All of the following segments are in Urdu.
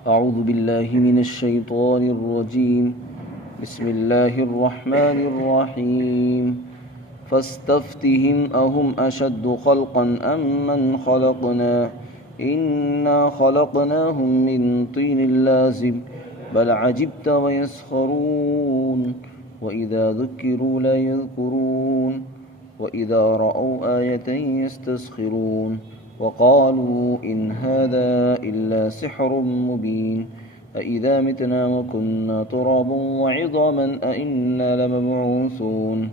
أعوذ بالله من الشيطان الرجيم. بسم الله الرحمن الرحيم. فاستفتهم أهم أشد خلقا أم من خلقنا إنا خلقناهم من طين لازب بل عجبت ويسخرون وإذا ذكروا لا يذكرون وإذا رأوا آية يستسخرون وقالوا إن هذا إلا سحر مبين أإذا متنا وكنا ترابا وعظاما أإنا لمبعوثون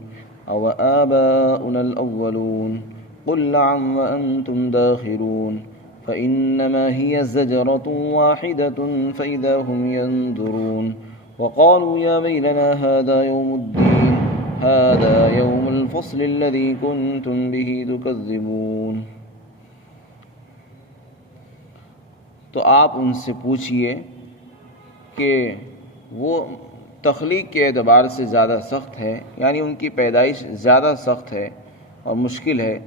أو آباؤنا الأولون قل نعم وأنتم داخرون فإنما هي زجرة واحدة فإذا هم ينظرون وقالوا يا ويلنا هذا يوم الدين هذا يوم الفصل الذي كنتم به تكذبون. تو آپ ان سے پوچھئے کہ وہ تخلیق کے اعتبار سے زیادہ سخت ہے، یعنی ان کی پیدائش زیادہ سخت ہے اور مشکل ہے،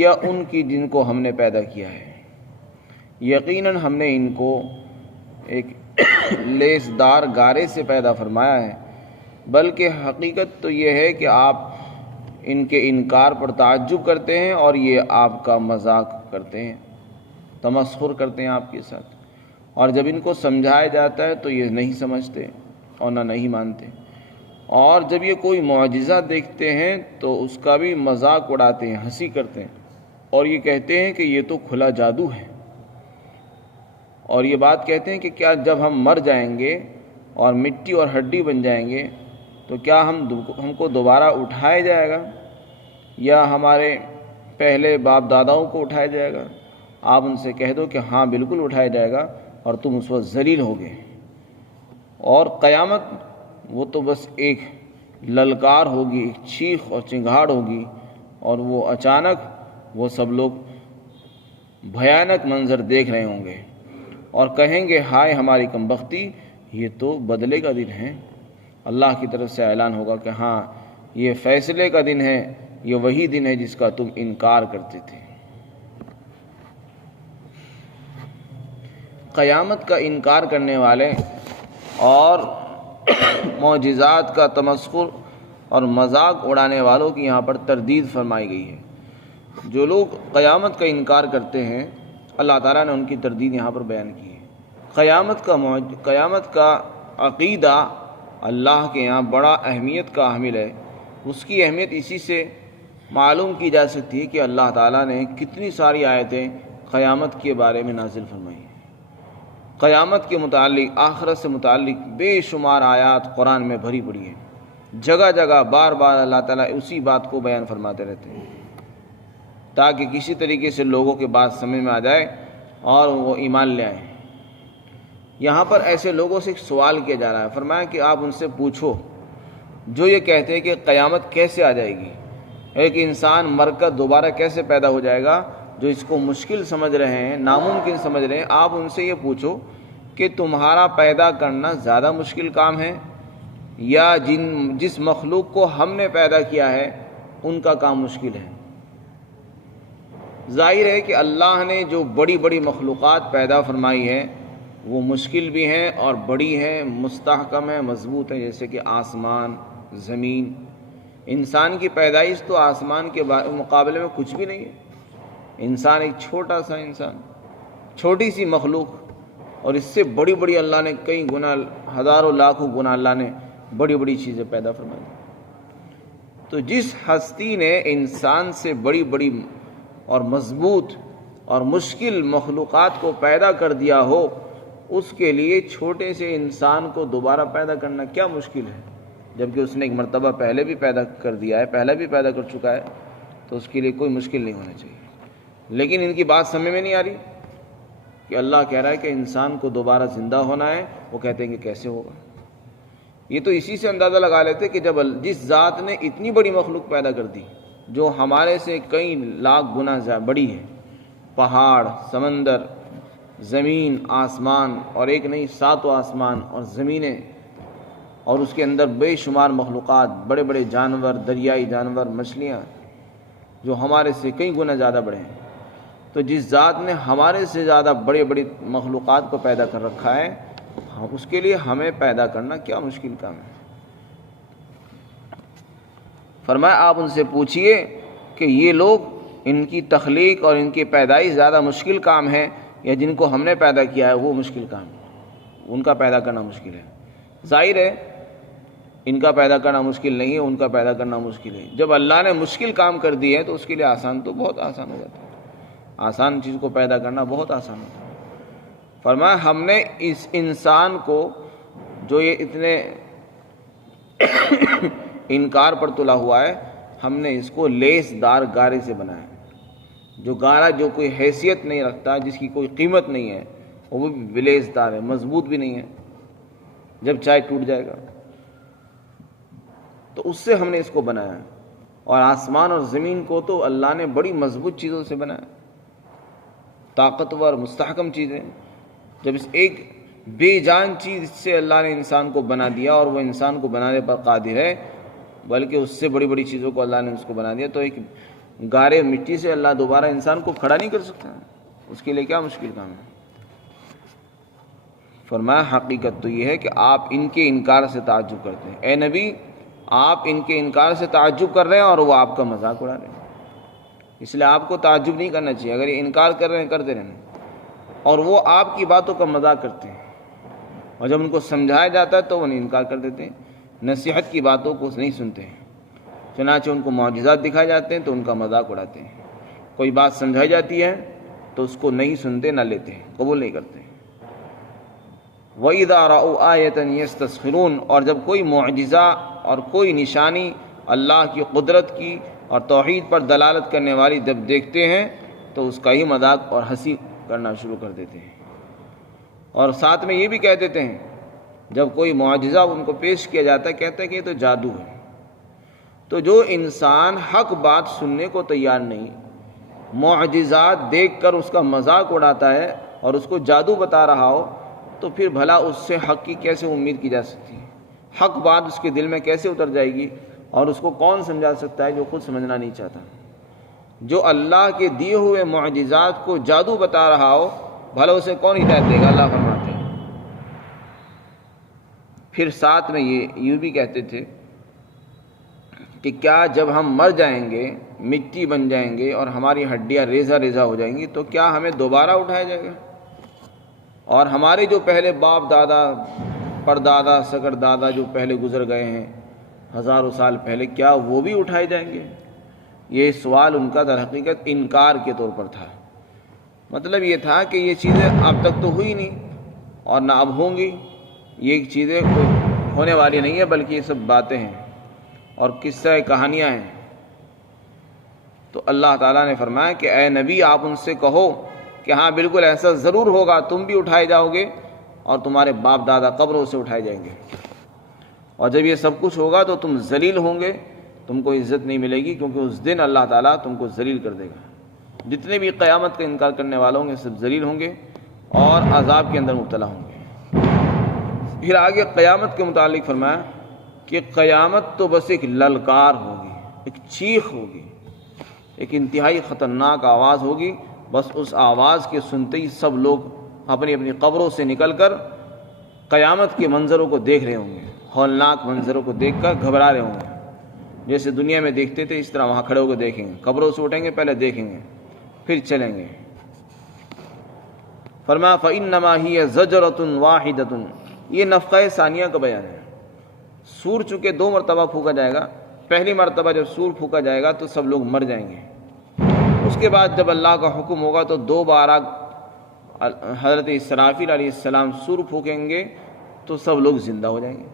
یا ان کی جن کو ہم نے پیدا کیا ہے. یقیناً ہم نے ان کو ایک لیسدار گارے سے پیدا فرمایا ہے، بلکہ حقیقت تو یہ ہے کہ آپ ان کے انکار پر تعجب کرتے ہیں اور یہ آپ کا مذاق کرتے ہیں، تمسخر کرتے ہیں آپ کے ساتھ، اور جب ان کو سمجھایا جاتا ہے تو یہ نہیں سمجھتے اور نہ نہیں مانتے، اور جب یہ کوئی معجزہ دیکھتے ہیں تو اس کا بھی مذاق اڑاتے ہیں، ہنسی کرتے ہیں، اور یہ کہتے ہیں کہ یہ تو کھلا جادو ہے، اور یہ بات کہتے ہیں کہ کیا جب ہم مر جائیں گے اور مٹی اور ہڈی بن جائیں گے تو کیا ہم کو دوبارہ اٹھایا جائے گا، یا ہمارے پہلے باپ داداؤں کو اٹھایا جائے گا؟ آپ ان سے کہہ دو کہ ہاں بالکل اٹھایا جائے گا، اور تم اس وقت ذلیل ہوگے. اور قیامت وہ تو بس ایک للکار ہوگی، ایک چیخ اور چنگھاڑ ہوگی، اور وہ اچانک وہ سب لوگ بھیانک منظر دیکھ رہے ہوں گے اور کہیں گے ہائے ہماری کمبختی، یہ تو بدلے کا دن ہے. اللہ کی طرف سے اعلان ہوگا کہ ہاں یہ فیصلے کا دن ہے، یہ وہی دن ہے جس کا تم انکار کرتے تھے. قیامت کا انکار کرنے والے اور معجزات کا تمسخر اور مذاق اڑانے والوں کی یہاں پر تردید فرمائی گئی ہے. جو لوگ قیامت کا انکار کرتے ہیں اللہ تعالیٰ نے ان کی تردید یہاں پر بیان کی ہے. قیامت کا عقیدہ اللہ کے یہاں بڑا اہمیت کا حامل ہے. اس کی اہمیت اسی سے معلوم کی جا سکتی ہے کہ اللہ تعالیٰ نے کتنی ساری آیتیں قیامت کے بارے میں نازل فرمائی ہیں. قیامت کے متعلق، آخرت سے متعلق بے شمار آیات قرآن میں بھری پڑی ہیں. جگہ جگہ بار بار اللہ تعالیٰ اسی بات کو بیان فرماتے رہتے ہیں تاکہ کسی طریقے سے لوگوں کے بات سمجھ میں آ جائے اور وہ ایمان لے آئیں. یہاں پر ایسے لوگوں سے ایک سوال کیا جا رہا ہے. فرمایا کہ آپ ان سے پوچھو جو یہ کہتے ہیں کہ قیامت کیسے آ جائے گی، ایک انسان مر کر دوبارہ کیسے پیدا ہو جائے گا، جو اس کو مشکل سمجھ رہے ہیں، ناممکن سمجھ رہے ہیں. آپ ان سے یہ پوچھو کہ تمہارا پیدا کرنا زیادہ مشکل کام ہے یا جس مخلوق کو ہم نے پیدا کیا ہے ان کا کام مشکل ہے؟ ظاہر ہے کہ اللہ نے جو بڑی بڑی مخلوقات پیدا فرمائی ہے وہ مشکل بھی ہیں اور بڑی ہیں، مستحکم ہیں، مضبوط ہیں، جیسے کہ آسمان، زمین. انسان کی پیدائش تو آسمان کے مقابلے میں کچھ بھی نہیں ہے. انسان ایک چھوٹا سا انسان، چھوٹی سی مخلوق، اور اس سے بڑی بڑی اللہ نے کئی گنا، ہزاروں لاکھوں گنا اللہ نے بڑی بڑی چیزیں پیدا فرمائی. تو جس ہستی نے انسان سے بڑی بڑی اور مضبوط اور مشکل مخلوقات کو پیدا کر دیا ہو، اس کے لیے چھوٹے سے انسان کو دوبارہ پیدا کرنا کیا مشکل ہے؟ جبکہ اس نے ایک مرتبہ پہلے بھی پیدا کر دیا ہے، پہلے بھی پیدا کر چکا ہے، تو اس کے لیے کوئی مشکل نہیں ہونا چاہیے. لیکن ان کی بات سمجھ میں نہیں آ رہی کہ اللہ کہہ رہا ہے کہ انسان کو دوبارہ زندہ ہونا ہے، وہ کہتے ہیں کہ کیسے ہوگا. یہ تو اسی سے اندازہ لگا لیتے کہ جب جس ذات نے اتنی بڑی مخلوق پیدا کر دی جو ہمارے سے کئی لاکھ گنا بڑی ہے، پہاڑ، سمندر، زمین، آسمان، اور ایک نہیں 7 آسمان اور زمینیں، اور اس کے اندر بے شمار مخلوقات، بڑے بڑے جانور، دریائی جانور، مچھلیاں جو ہمارے سے کئی گنا زیادہ بڑے ہیں. تو جس ذات نے ہمارے سے زیادہ بڑی بڑی مخلوقات کو پیدا کر رکھا ہے، اس کے لیے ہمیں پیدا کرنا کیا مشکل کام ہے؟ فرمایا آپ ان سے پوچھئے کہ یہ لوگ، ان کی تخلیق اور ان کی پیدائش زیادہ مشکل کام ہے یا جن کو ہم نے پیدا کیا ہے وہ مشکل کام ہے؟ ان کا پیدا کرنا مشکل ہے۔ ظاہر ہے ان کا پیدا کرنا مشکل نہیں ہے، ان کا پیدا کرنا مشکل ہے۔ جب اللہ نے مشکل کام کر دی ہے تو اس کے لیے آسان تو بہت آسان ہو جاتا ہے، آسان چیز کو پیدا کرنا بہت آسان ہوتا ہے۔ فرمایا ہم نے اس انسان کو جو یہ اتنے انکار پر تلا ہوا ہے، ہم نے اس کو لیس دار گارے سے بنایا، جو گارا جو کوئی حیثیت نہیں رکھتا، جس کی کوئی قیمت نہیں ہے، وہ بھی لیس دار ہے، مضبوط بھی نہیں ہے، جب چاہے ٹوٹ جائے گا۔ تو اس سے ہم نے اس کو بنایا، اور آسمان اور زمین کو تو اللہ نے بڑی مضبوط چیزوں سے بنایا، طاقتور مستحکم چیزیں۔ جب اس ایک بے جان چیز سے اللہ نے انسان کو بنا دیا اور وہ انسان کو بنانے پر قادر ہے، بلکہ اس سے بڑی بڑی چیزوں کو اللہ نے اس کو بنا دیا، تو ایک گارے مٹی سے اللہ دوبارہ انسان کو کھڑا نہیں کر سکتا، اس کے لیے کیا مشکل کام ہے؟ فرمایا حقیقت تو یہ ہے کہ آپ ان کے انکار سے تعجب کرتے ہیں۔ اے نبی، آپ ان کے انکار سے تعجب کر رہے ہیں اور وہ آپ کا مذاق اڑا رہے ہیں، اس لیے آپ کو تعجب نہیں کرنا چاہیے۔ اگر یہ انکار کر رہے ہیں کرتے رہیں، اور وہ آپ کی باتوں کا مذاق کرتے ہیں، اور جب ان کو سمجھایا جاتا ہے تو وہ انکار کر دیتے ہیں، نصیحت کی باتوں کو نہیں سنتے ہیں۔ چنانچہ ان کو معجزات دکھائے جاتے ہیں تو ان کا مذاق اڑاتے ہیں، کوئی بات سمجھائی جاتی ہے تو اس کو نہیں سنتے، نہ لیتے ہیں، قبول نہیں کرتے۔ وَإِذَا رَأَوْا آیَةً يَسْتَسْخِرُونَ، اور جب کوئی معجزہ اور کوئی نشانی اللہ کی قدرت کی اور توحید پر دلالت کرنے والی جب دیکھتے ہیں تو اس کا ہی مذاق اور ہنسی کرنا شروع کر دیتے ہیں، اور ساتھ میں یہ بھی کہہ دیتے ہیں، جب کوئی معجزہ ان کو پیش کیا جاتا ہے کہتے ہیں کہ یہ تو جادو ہے۔ تو جو انسان حق بات سننے کو تیار نہیں، معجزات دیکھ کر اس کا مذاق اڑاتا ہے اور اس کو جادو بتا رہا ہو، تو پھر بھلا اس سے حق کی کیسے امید کی جا سکتی ہے؟ حق بات اس کے دل میں کیسے اتر جائے گی؟ اور اس کو کون سمجھا سکتا ہے جو خود سمجھنا نہیں چاہتا؟ جو اللہ کے دیے ہوئے معجزات کو جادو بتا رہا ہو، بھلا اسے کون ہدایت دے گا؟ اللہ فرماتے ہیں۔ پھر ساتھ میں یہ بھی کہتے تھے کہ کیا جب ہم مر جائیں گے، مٹی بن جائیں گے اور ہماری ہڈیاں ریزہ ریزہ ہو جائیں گی تو کیا ہمیں دوبارہ اٹھایا جائے گا؟ اور ہمارے جو پہلے باپ دادا، پردادا، سگر دادا جو پہلے گزر گئے ہیں ہزاروں سال پہلے، کیا وہ بھی اٹھائے جائیں گے؟ یہ سوال ان کا در حقیقت انکار کے طور پر تھا۔ مطلب یہ تھا کہ یہ چیزیں اب تک تو ہوئی نہیں اور نہ اب ہوں گی، یہ چیزیں کوئی ہونے والی نہیں ہے، بلکہ یہ سب باتیں ہیں اور قصہ کہانیاں ہیں۔ تو اللہ تعالیٰ نے فرمایا کہ اے نبی، آپ ان سے کہو کہ ہاں بالکل ایسا ضرور ہوگا، تم بھی اٹھائے جاؤ گے اور تمہارے باپ دادا قبروں سے اٹھائے جائیں گے، اور جب یہ سب کچھ ہوگا تو تم ذلیل ہوں گے، تم کو عزت نہیں ملے گی، کیونکہ اس دن اللہ تعالیٰ تم کو ذلیل کر دے گا۔ جتنے بھی قیامت کا انکار کرنے والے ہوں گے سب ذلیل ہوں گے اور عذاب کے اندر مبتلا ہوں گے۔ پھر آگے قیامت کے متعلق فرمایا کہ قیامت تو بس ایک للکار ہوگی، ایک چیخ ہوگی، ایک انتہائی خطرناک آواز ہوگی، بس اس آواز کے سنتے ہی سب لوگ اپنی اپنی قبروں سے نکل کر قیامت کے منظروں کو دیکھ رہے ہوں گے، ہولناک منظروں کو دیکھ کر گھبرا رہے ہوں گے۔ جیسے دنیا میں دیکھتے تھے اس طرح وہاں کھڑے ہو کے دیکھیں گے، قبروں سے اٹھیں گے، پہلے دیکھیں گے پھر چلیں گے۔ فرمایا فَإِنَّمَا هِيَ زَجْرَةٌ وَاحِدَةٌ، یہ نفخہ ثانیہ کا بیان ہے۔ سور چونکہ 2 مرتبہ پھونکا جائے گا، پہلی مرتبہ جب سور پھونکا جائے گا تو سب لوگ مر جائیں گے، اس کے بعد جب اللہ کا حکم ہوگا تو 2 بار حضرت اسرافیل علیہ السلام سور پھونکیں گے تو سب لوگ زندہ ہو جائیں گے۔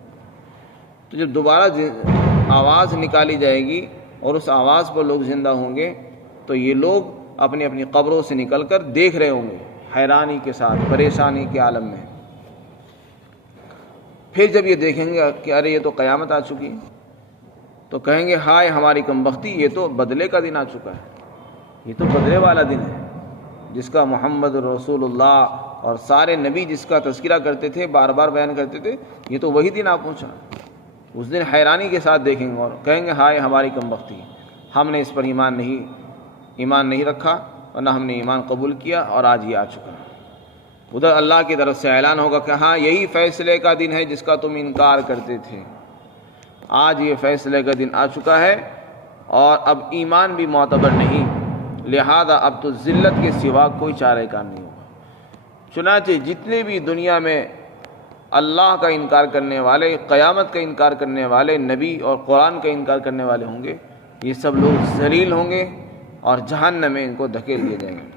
تو جب دوبارہ آواز نکالی جائے گی اور اس آواز پر لوگ زندہ ہوں گے تو یہ لوگ اپنی اپنی قبروں سے نکل کر دیکھ رہے ہوں گے حیرانی کے ساتھ، پریشانی کے عالم میں۔ پھر جب یہ دیکھیں گے کہ ارے یہ تو قیامت آ چکی ہے، تو کہیں گے ہائے ہماری کمبختی، یہ تو بدلے کا دن آ چکا ہے، یہ تو بدلے والا دن ہے جس کا محمد رسول اللہ اور سارے نبی جس کا تذکرہ کرتے تھے، بار بار بیان کرتے تھے، یہ تو وہی دن آ پہنچا۔ اس دن حیرانی کے ساتھ دیکھیں گے اور کہیں گے ہائے ہماری کمبختی، ہم نے اس پر ایمان نہیں رکھا ورنہ ہم نے ایمان قبول کیا اور آج یہ آ چکا۔ ادھر اللہ کی طرف سے اعلان ہوگا کہ ہاں یہی فیصلے کا دن ہے جس کا تم انکار کرتے تھے، آج یہ فیصلے کا دن آ چکا ہے اور اب ایمان بھی معتبر نہیں، لہذا اب تو ذلت کے سوا کوئی چارہ کار نہیں ہوگا۔ چنانچہ جتنے بھی دنیا میں اللہ کا انکار کرنے والے، قیامت کا انکار کرنے والے، نبی اور قرآن کا انکار کرنے والے ہوں گے، یہ سب لوگ ذلیل ہوں گے اور جہنم میں ان کو دھکیل دیے جائیں گے۔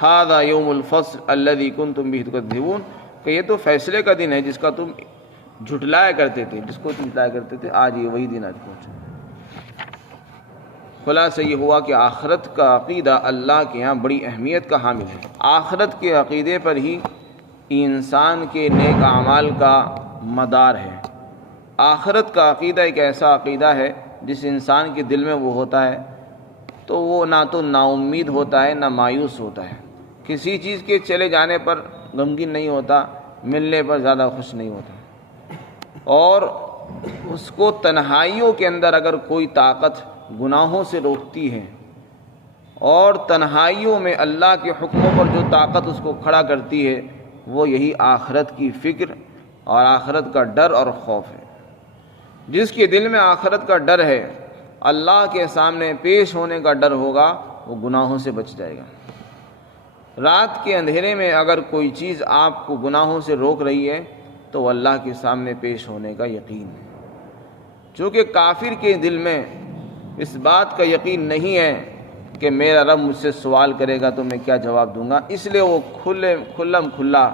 ھذا یوم الفصل الذی کنتم بہ تکذبون، کہ یہ تو فیصلے کا دن ہے جس کا تم جھٹلایا کرتے تھے، جس کو تم جھٹلایا کرتے تھے، آج یہ وہی دن آج پہنچا۔ خلاصہ یہ ہوا کہ آخرت کا عقیدہ اللہ کے ہاں بڑی اہمیت کا حامل ہے۔ آخرت کے عقیدے پر ہی انسان کے نیک اعمال کا مدار ہے۔ آخرت کا عقیدہ ایک ایسا عقیدہ ہے جس انسان کے دل میں وہ ہوتا ہے تو وہ نہ تو نا امید ہوتا ہے نہ مایوس ہوتا ہے، کسی چیز کے چلے جانے پر غمگین نہیں ہوتا، ملنے پر زیادہ خوش نہیں ہوتا، اور اس کو تنہائیوں کے اندر اگر کوئی طاقت گناہوں سے روکتی ہے اور تنہائیوں میں اللہ کے حکموں پر جو طاقت اس کو کھڑا کرتی ہے وہ یہی آخرت کی فکر اور آخرت کا ڈر اور خوف ہے۔ جس کے دل میں آخرت کا ڈر ہے، اللہ کے سامنے پیش ہونے کا ڈر ہوگا، وہ گناہوں سے بچ جائے گا۔ رات کے اندھیرے میں اگر کوئی چیز آپ کو گناہوں سے روک رہی ہے تو وہ اللہ کے سامنے پیش ہونے کا یقین ہے۔ چونکہ کافر کے دل میں اس بات کا یقین نہیں ہے کہ میرا رب مجھ سے سوال کرے گا تو میں کیا جواب دوں گا، اس لیے وہ کھلم کھلا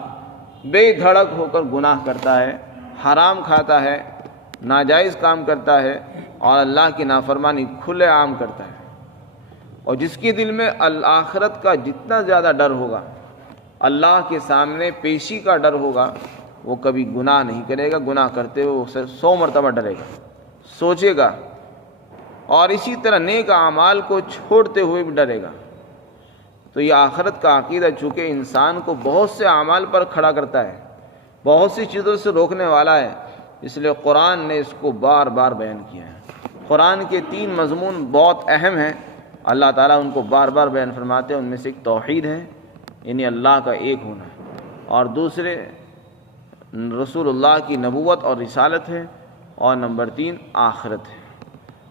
بے دھڑک ہو کر گناہ کرتا ہے، حرام کھاتا ہے، ناجائز کام کرتا ہے اور اللہ کی نافرمانی کھلے عام کرتا ہے۔ اور جس کے دل میں آخرت کا جتنا زیادہ ڈر ہوگا، اللہ کے سامنے پیشی کا ڈر ہوگا، وہ کبھی گناہ نہیں کرے گا، گناہ کرتے ہوئے اسے 100 مرتبہ ڈرے گا، سوچے گا، اور اسی طرح نیک اعمال کو چھوڑتے ہوئے بھی ڈرے گا۔ تو یہ آخرت کا عقیدہ چونکہ انسان کو بہت سے اعمال پر کھڑا کرتا ہے، بہت سی چیزوں سے روکنے والا ہے، اس لیے قرآن نے اس کو بار بار بیان کیا ہے۔ قرآن کے 3 مضمون بہت اہم ہیں، اللہ تعالیٰ ان کو بار بار بیان فرماتے ہیں۔ ان میں سے ایک توحید ہے، یعنی اللہ کا ایک ہونا، اور دوسرے رسول اللہ کی نبوت اور رسالت ہے، اور نمبر 3 آخرت ہے۔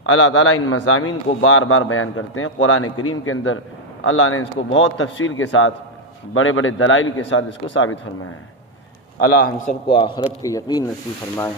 اللہ تعالیٰ ان مضامین کو بار بار بیان کرتے ہیں۔ قرآن کریم کے اندر اللہ نے اس کو بہت تفصیل کے ساتھ، بڑے بڑے دلائل کے ساتھ اس کو ثابت فرمایا ہے۔ اللہ ہم سب کو آخرت کے یقین نصیب فرمائے۔